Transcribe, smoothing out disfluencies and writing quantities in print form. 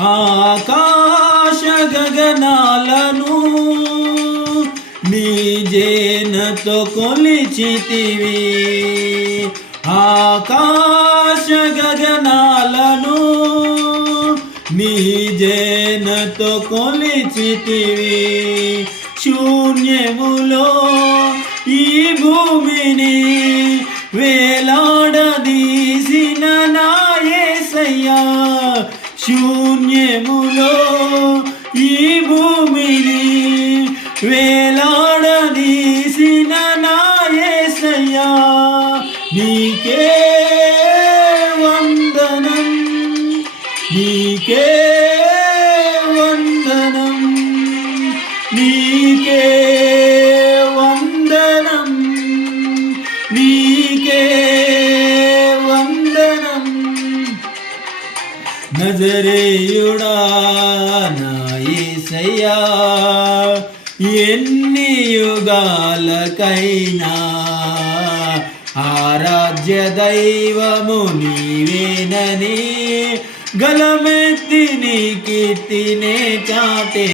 ఆకాశ గగనాలను నీ జేనతో కొలిచితివి. ఆకాశ గగనాలను నీ జేనతో కొలిచితివి. శూన్యములో ఈ భూమిని వేలాడదీసిన నా యేసయ్యా, శూన్యములో ఈ భూమిని వేలాడదీసిన నా యేసయ్యా, నీకే వందనం, నీకే వందనం, నీకే వందనం, నీకే వందనం. నజరేయుడా నా యేసయ్యా, ఎన్ని యుగాలకైనా ఆరాధ్య దైవము నీవేనని గలమెత్తి నీ కీర్తినే చాటే.